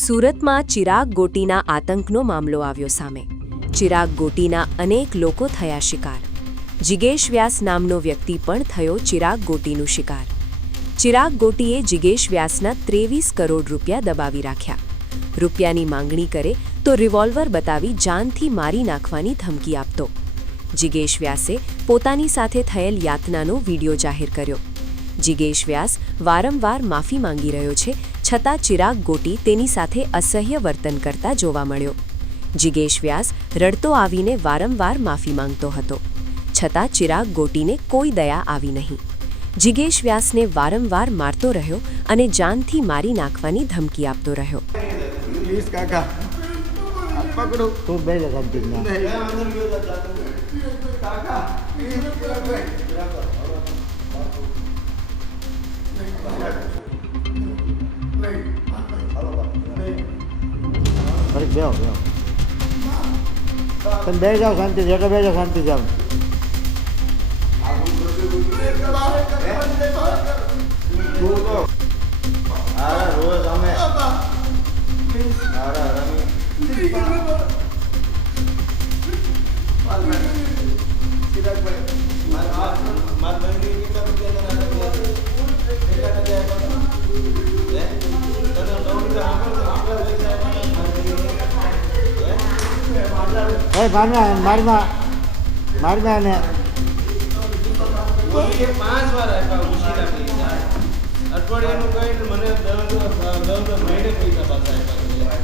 સુરતમાં ચિરાગ ગોટીના આતંકનો મામલો આવ્યો સામે। ચિરાગ ગોટીના અનેક લોકો થયા શિકાર। જિગેશ વ્યાસ નામનો વ્યક્તિ પણ થયો ચિરાગ ગોટીનું શિકાર। ચિરાગ ગોટીએ જિગેશ વ્યાસના 23 કરોડ રૂપિયા દબાવી રાખ્યા। રૂપિયાની માંગણી કરે તો રિવોલ્વર બતાવી જાનથી મારી નાખવાની ધમકી આપતો। જિગેશ વ્યાસે પોતાની સાથે થયેલ યાતનાનો વિડીયો જાહેર કર્યો। જિગેશ વ્યાસ વારંવાર માફી માંગી રહ્યો છે, છતાં ચિરાગ ગોટી તેની સાથે અસહ્ય વર્તન કરતા જોવા મળ્યો। જિગેશ વ્યાસ રડતો આવીને વારંવાર માફી માંગતો હતો, છતાં ચિરાગ ગોટીને કોઈ દયા આવી નહીં। જિગેશ વ્યાસને વારંવાર મારતો રહ્યો અને જાનથી મારી નાખવાની ધમકી આપતો રહ્યો। પ્લીઝ કાકા પકડો તો બે કાકા બે જાઓ શાંતિ જેટલા બે જાઓ શાંતિ જાઓ રોજ અમે મારવા ને 5 વાર અઠવાડિયાનું કઈ મને 10 મહિને પૈસા પાછા આપ્યા।